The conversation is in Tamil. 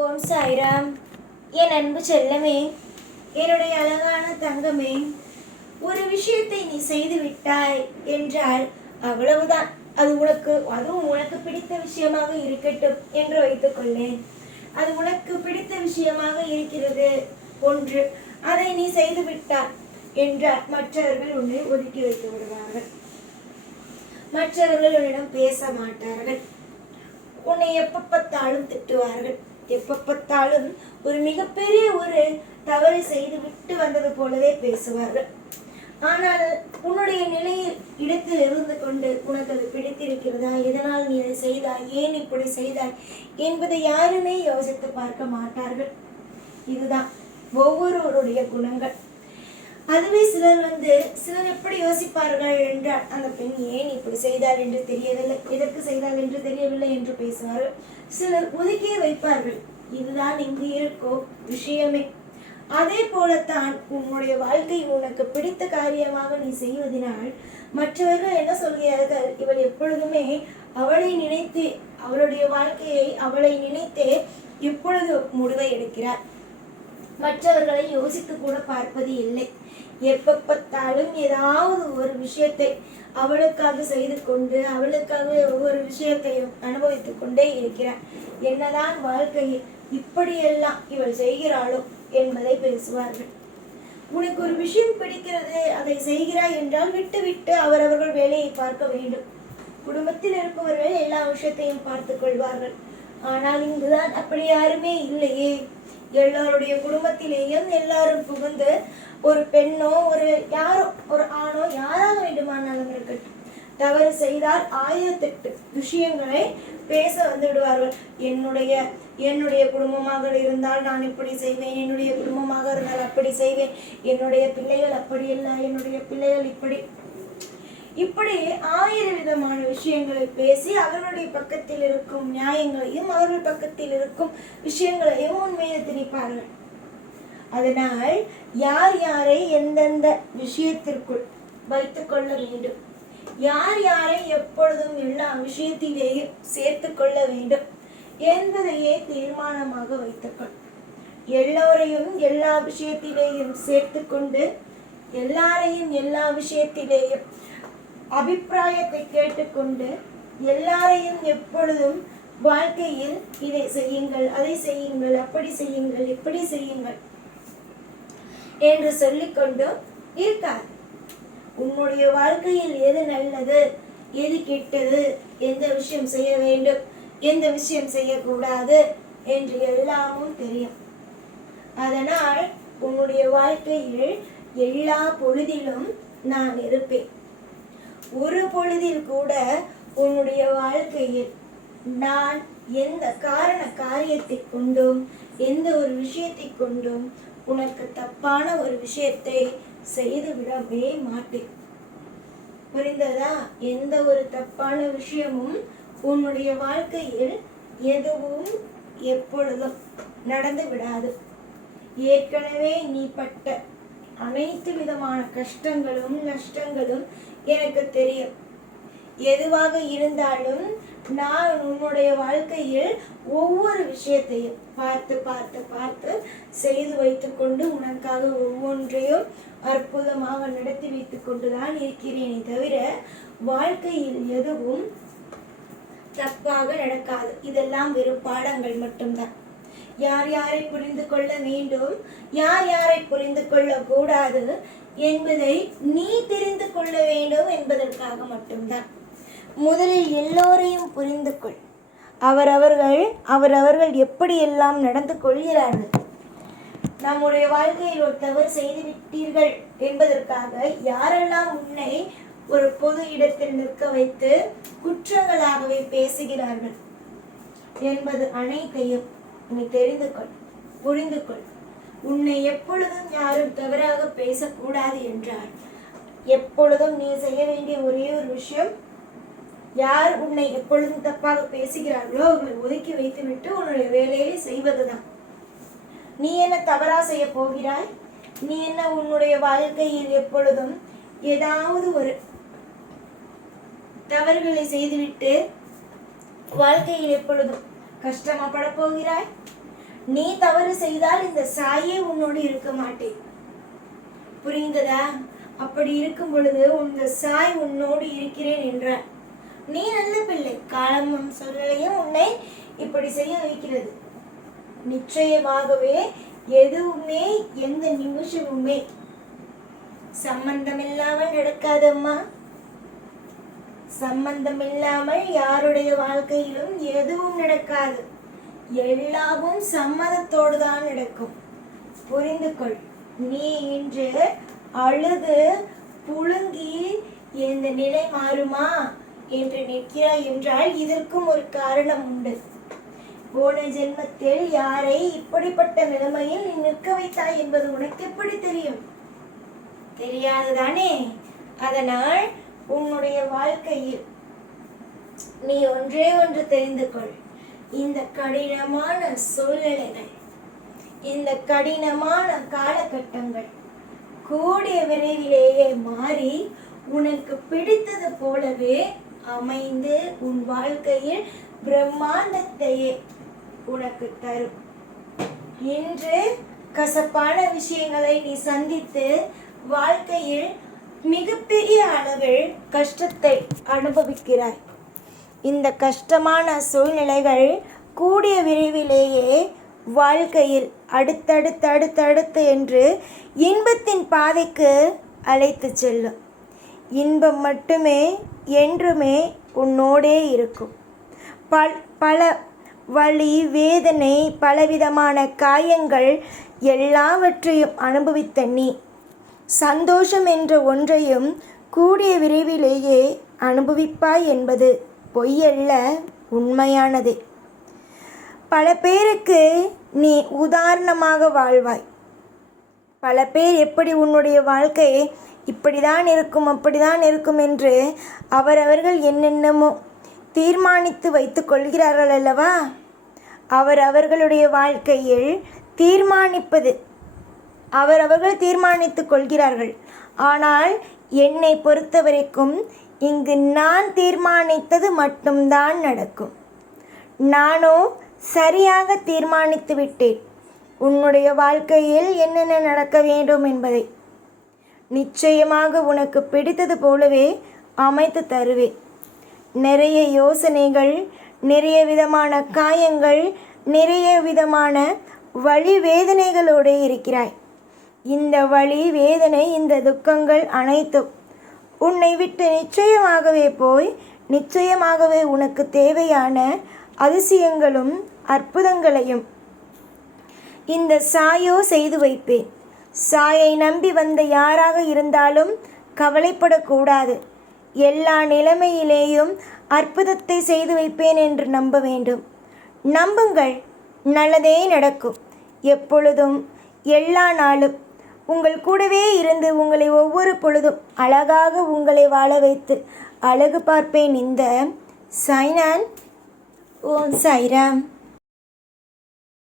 ஓம் சாய்ராம். என் அன்பு செல்லமே, என்னுடைய அழகான தங்கமே, ஒரு விஷயத்தை நீ செய்து விட்டாய் என்றால் அவ்வளவுதான். அதுவும் உனக்கு பிடித்த விஷயமாக இருக்கட்டும் என்று வைத்துக்கொள்ளேன். அது உனக்கு பிடித்த விஷயமாக இருக்கிறது ஒன்று, அதை நீ செய்து விட்டாய் என்றால் மற்றவர்கள் உன்னை ஒதுக்கி வைத்து விடுவார்கள். மற்றவர்கள் உன்னிடம் பேச மாட்டார்கள். உன்னை எப்ப பார்த்தாலும் திட்டுவார்கள். எப்ப பார்த்தாலும் ஒரு மிகப்பெரிய ஒரு தவறு செய்து விட்டு வந்தது போலவே பேசுவார்கள். ஆனால் உன்னுடைய நிலையில் இடத்தில் இருந்து கொண்டு உனக்கு அது பிடித்திருக்கிறதா, எதனால் நீ அதை செய்தாய், ஏன் இப்படி செய்தாய் என்பதை யாருமே யோசித்து பார்க்க மாட்டார்கள். இதுதான் ஒவ்வொருவருடைய குணங்கள். அதுவே சிலர் எப்படி யோசிப்பார்கள் என்றால், அந்த பெண் ஏன் இப்படி செய்தார் என்று தெரியவில்லை, எதற்கு செய்தார் என்று தெரியவில்லை என்று பேசுவார்கள். சிலர் ஒதுக்கியே வைப்பார்கள். இதுதான் இங்கு இருக்கோ விஷயமே. அதே போலத்தான் உன்னுடைய வாழ்க்கை உனக்கு பிடித்த காரியமாக நீ செய்வதனால் மற்றவர்கள் என்ன சொல்கிறார்கள், இவள் எப்பொழுதுமே அவளை நினைத்து, அவளுடைய வாழ்க்கையை அவளை நினைத்தே எப்பொழுது முடிவை எடுக்கிறார், மற்றவர்களை யோசித்து கூட பார்ப்பது இல்லை. எப்ப பார்த்தாலும் ஏதாவது ஒரு விஷயத்தை அவளுக்காக செய்து கொண்டு அவளுக்காக ஒவ்வொரு விஷயத்தையும் அனுபவித்துக் கொண்டே இருக்கிறார். என்னதான் வாழ்க்கையில் இப்படியெல்லாம் இவள் செய்கிறாளோ என்பதை பேசுவார்கள். உனக்கு ஒரு விஷயம் பிடிக்கிறது, அதை செய்கிறாய் என்றால் விட்டு விட்டு அவரவர்கள் வேலையை பார்க்க வேண்டும். குடும்பத்தில் இருப்பவர்கள் எல்லா விஷயத்தையும் பார்த்துக் கொள்வார்கள். ஆனால் இங்குதான் அப்படி யாருமே இல்லையே. எல்லாருடைய குடும்பத்திலேயும் எல்லாரும் புகுந்து ஒரு பெண்ணோ யாரோ ஒரு ஆணோ யாராக வேண்டுமானாலும் இருக்கட்டும், தவறு செய்தால் 1008 விஷயங்களை பேச வந்து விடுவார்கள். என்னுடைய குடும்பமாக இருந்தால் நான் இப்படி செய்வேன், என்னுடைய குடும்பமாக இருந்தால் அப்படி செய்வேன், என்னுடைய பிள்ளைகள் அப்படி இல்லை, என்னுடைய பிள்ளைகள் இப்படி 1000 விதமான விஷயங்களை பேசி அவர்களுடைய பக்கத்தில் இருக்கும் நியாயங்களையும் அவர்கள் பக்கத்தில் இருக்கும் விஷயங்களையும் உன் மீது திணிப்பார்கள். அதனால் யார் யாரை எந்தெந்த விஷயத்திற்குள் வைத்துக் கொள்ள வேண்டும், யார் யாரை எப்பொழுதும் எல்லா விஷயத்திலேயும் சேர்த்து கொள்ள வேண்டும் என்பதையே தீர்மானமாக வைத்துக்கொள். எல்லோரையும் எல்லா விஷயத்திலேயும் சேர்த்து கொண்டு எல்லாரையும் எல்லா விஷயத்திலேயும் அபிப்பிராயத்தை கேட்டுக்கொண்டு எல்லாரையும் எப்பொழுதும் வாழ்க்கையில் இதை செய்யுங்கள், அதை செய்யுங்கள், அப்படி செய்யுங்கள், இப்படி செய்யுங்கள் என்று சொல்லிக்கொண்டு இருக்காது. உன்னுடைய வாழ்க்கையில் எது நல்லது, எது கெட்டது, எந்த விஷயம் செய்ய வேண்டும், எந்த விஷயம் செய்யக்கூடாது என்று எல்லாமும் தெரியும். அதனால் உன்னுடைய வாழ்க்கையில் எல்லா பொழுதிலும் நான் இருப்பேன். ஒரு பொழுதில் கூட உன்னுடைய வாழ்க்கையில் நான் எந்த காரியத்தை கொண்டும் எந்த ஒரு விஷயத்தை கொண்டும் உனக்கு தப்பான ஒரு விஷயத்தை செய்து விடவே மாட்டேன். புரிந்ததா? எந்த ஒரு தப்பான விஷயமும் உன்னுடைய வாழ்க்கையில் எதுவும் எப்பொழுதும் நடந்து விடாது. ஏற்கனவே நீ பட்ட அனைத்து விதமான கஷ்டங்களும் நஷ்டங்களும் எனக்கு தெரியும். எதுவாக இருந்தாலும் நான் உன்னுடைய வாழ்க்கையில் ஒவ்வொரு விஷயத்தையும் பார்த்து பார்த்து பார்த்து செய்து வைத்துக்கொண்டு உனக்காக ஒவ்வொன்றையும் அற்புதமாக நடத்தி வைத்துக் கொண்டுதான் இருக்கிறேனே தவிர வாழ்க்கையில் எதுவும் தப்பாக நடக்காது. இதெல்லாம் வெறும் பாடங்கள் மட்டும்தான். யார் யாரை புரிந்து கொள்ள வேண்டும், யார் யாரை புரிந்து கொள்ள கூடாது என்பதை நீ தெரிந்து கொள்ள வேண்டும் என்பதற்காக மட்டும்தான். முதலில் எல்லோரையும் புரிந்து கொள். அவரவர்கள் எப்படியெல்லாம் நடந்து கொள்கிறார்கள். நம்முடைய வாழ்க்கையில் ஒரு தவறு செய்து விட்டீர்கள் என்பதற்காக யாரெல்லாம் உன்னை ஒரு பொது இடத்தில் நிற்க வைத்து குற்றங்களாகவே பேசுகிறார்கள் என்பது அனைத்தையும் நீ தெரிந்து கொள், புரிந்து கொள். உன்னை எப்பொழுதும் யாரும் தவறாக பேசக்கூடாது என்றால் எப்பொழுதும் நீ செய்ய வேண்டிய ஒரே ஒரு விஷயம், யார் உன்னை எப்பொழுதும் தப்பாக பேசுகிறார்களோ அவர்களை ஒதுக்கி வைத்துவிட்டு உன்னுடைய வேலையை செய்வதுதான். நீ என்ன தவறா செய்ய போகிறாய்? நீ என்ன உன்னுடைய வாழ்க்கையில் எப்பொழுதும் ஏதாவது ஒரு தவறுகளை செய்துவிட்டு வாழ்க்கையில் எப்பொழுதும் கஷ்டமா பட போகிறாய்? நீ தவறு செய்தால் இந்த சாயே உன்னோடு இருக்க மாட்டேன். புரிந்ததா? அப்படி இருக்கும் பொழுது இந்த சாய் உன்னோடு இருக்கிறேன் என்றார். நீ நல்ல பிள்ளை, காலமும் சூழ்நிலையும் உன்னை இப்படி செய்ய வைக்கிறது. நிச்சயமாகவே எதுவுமே எந்த நிமிஷமுமே சம்பந்தமில்லாமல் நடக்காதம்மா. சம்பந்தமில்லாமல் யாருடைய வாழ்க்கையிலும் எதுவும் நடக்காது. எல்லாமும் சம்மதத்தோடு தான் நடக்கும். புரிந்து கொள். நீ இன்று அழுது புழுங்கி இந்த நிலை மாறுமா என்று நிற்கிறாய் என்றால் இதற்கும் ஒரு காரணம் உண்டு. போன ஜென்மத்தில் யாரை இப்படிப்பட்ட நிலைமையில் நீ நிற்க வைத்தாய் என்பது உனக்கு எப்படி தெரியும்? தெரியாதுதானே? அதனால் உன்னுடைய வாழ்க்கையில் நீ ஒன்றே ஒன்று தெரிந்து கொள். இந்த கடினமான சூழ்நிலைகள், இந்த கடினமான காலகட்டங்கள் கூடிய விரைவிலேயே மாறி உனக்கு பிடித்தது போலவே அமைந்து உன் வாழ்க்கையில் பிரம்மாண்டத்தையே உனக்கு தரும். இன்று கசப்பான விஷயங்களை நீ சந்தித்து வாழ்க்கையில் மிகப்பெரிய அளவில் கஷ்டத்தை அனுபவிக்கிறாய். இந்த கஷ்டமான சூழ்நிலைகள் கூடிய விரைவிலேயே வாழ்க்கையில் அடுத்தடுத்து என்று இன்பத்தின் பாதைக்கு அழைத்து செல்லும். இன்பம் மட்டுமே என்றுமே உன்னோடே இருக்கும். பல வலி, வேதனை, பலவிதமான காயங்கள் எல்லாவற்றையும் அனுபவித்த நீ சந்தோஷம் என்ற ஒன்றையும் கூடிய விரைவிலேயே அனுபவிப்பாய் என்பது பொய்யல்ல, உண்மையானதே. பல பேருக்கு நீ உதாரணமாக வாழ்வாய். பல பேர் எப்படி உன்னுடைய வாழ்க்கை இப்படிதான் இருக்கும் அப்படிதான் இருக்கும் என்று அவரவர்கள் என்னென்னமோ தீர்மானித்து வைத்து கொள்கிறார்கள் அல்லவா? அவர்களுடைய வாழ்க்கையில் தீர்மானிப்பது அவரவர்கள் தீர்மானித்து கொள்கிறார்கள். ஆனால் என்னை பொறுத்தவரைக்கும் இங்கு நான் தீர்மானித்தது மட்டும்தான் நடக்கும். நானோ சரியாக தீர்மானித்து விட்டேன் உன்னுடைய வாழ்க்கையில் என்னென்ன நடக்க வேண்டும் என்பதை. நிச்சயமாக உனக்கு பிடித்தது போலவே அமைத்து தருவேன். நிறைய யோசனைகள், நிறைய விதமான காயங்கள், நிறைய விதமான வலி வேதனைகளோடு இருக்கிறாய். இந்த வலி வேதனை, இந்த துக்கங்கள் அனைத்தும் உன்னை விட்டு நிச்சயமாகவே போய் நிச்சயமாகவே உனக்கு தேவையான அதிசயங்களும் அற்புதங்களையும் இந்த சாயோ செய்து வைப்பேன். சாயை நம்பி வந்த யாராக இருந்தாலும் கவலைப்படக்கூடாது. எல்லா நிலைமையிலேயும் அற்புதத்தை செய்து வைப்பேன் என்று நம்ப வேண்டும். நம்புங்கள், நல்லதே நடக்கும். எப்பொழுதும் எல்லா நாளும் உங்கள் கூடவே இருந்து உங்களை ஒவ்வொரு பொழுதும் அழகாக உங்களை வாழ வைத்து அழகு பார்ப்பேன். இந்த சாய்நான். ஓம் சாய்ராம்.